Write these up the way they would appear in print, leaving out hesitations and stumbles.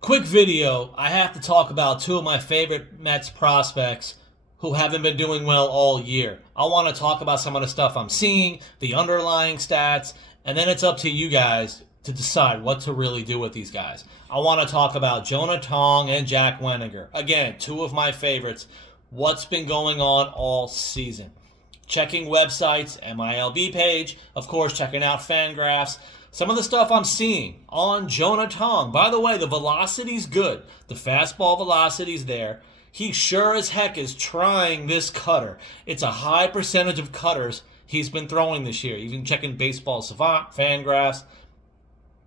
Quick video, I have to talk about two of my favorite Mets prospects who haven't been doing well all year. I want to talk about some of the stuff I'm seeing, the underlying stats, and then it's up to you guys to decide what to really do with these guys. I want to talk about Jonah Tong and Jack Wenninger. Again, two of my favorites. What's been going on all season? Checking websites, MILB page, of course, checking out Fangraphs. Some of the stuff I'm seeing on Jonah Tong. By the way, the velocity's good. The fastball velocity's there. He sure as heck is trying this cutter. It's a high percentage of cutters he's been throwing this year. Even checking Baseball Savant, Fangraphs.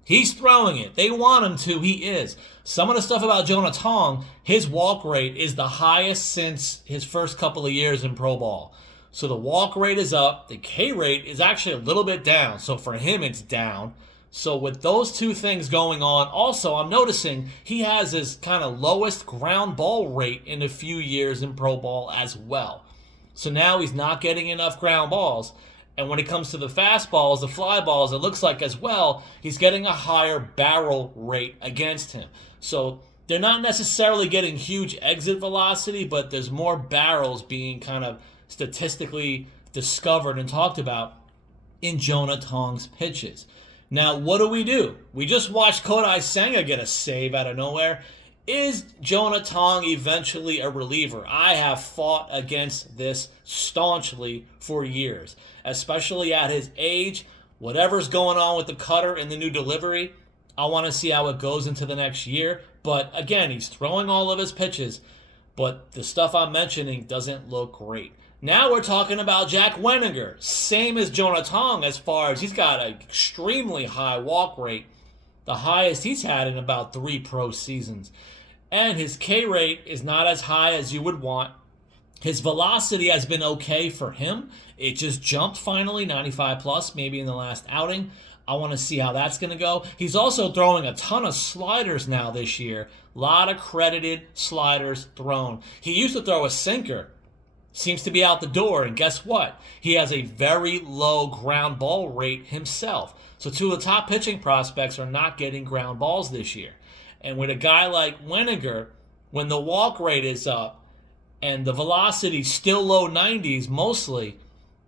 He's throwing it. They want him to. He is. Some of the stuff about Jonah Tong, his walk rate is the highest since his first couple of years in pro ball. So the walk rate is up. The K rate is actually a little bit down. So for him, it's down. So with those two things going on, also I'm noticing he has his kind of lowest ground ball rate in a few years in pro ball as well. So now he's not getting enough ground balls. And when it comes to the fastballs, the fly balls, it looks like as well, he's getting a higher barrel rate against him. So they're not necessarily getting huge exit velocity, but there's more barrels being kind of statistically discovered and talked about in Jonah Tong's pitches. Now, what do? We just watched Kodai Senga get a save out of nowhere. Is Jonah Tong eventually a reliever? I have fought against this staunchly for years, especially at his age. Whatever's going on with the cutter and the new delivery, I want to see how it goes into the next year. But again, he's throwing all of his pitches, but the stuff I'm mentioning doesn't look great. Now we're talking about Jack Wenninger. Same as Jonah Tong as far as he's got an extremely high walk rate, the highest he's had in about 3 pro seasons. And his K rate is not as high as you would want. His velocity has been okay for him. It just jumped finally, 95 plus, maybe in the last outing. I want to see how that's going to go. He's also throwing a ton of sliders now this year. A lot of credited sliders thrown. He used to throw a sinker. Seems to be out the door, and guess what? He has a very low ground ball rate himself. So two of the top pitching prospects are not getting ground balls this year. And with a guy like Wenninger, when the walk rate is up and the velocity still low 90s mostly,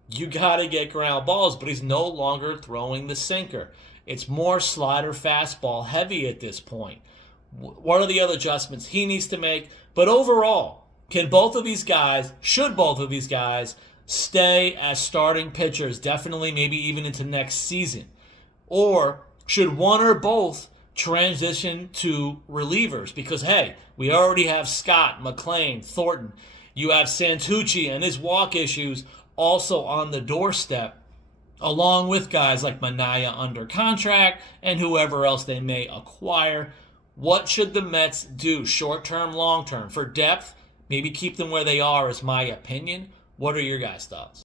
you got to get ground balls, but he's no longer throwing the sinker. It's more slider fastball heavy at this point. What are the other adjustments he needs to make? But overall, should both of these guys stay as starting pitchers, definitely maybe even into next season? Or should one or both transition to relievers? Because, hey, we already have Scott, McLean, Thornton. You have Santucci and his walk issues also on the doorstep, along with guys like Manaya under contract and whoever else they may acquire. What should the Mets do, short-term, long-term? For depth, maybe keep them where they are is my opinion. What are your guys' thoughts?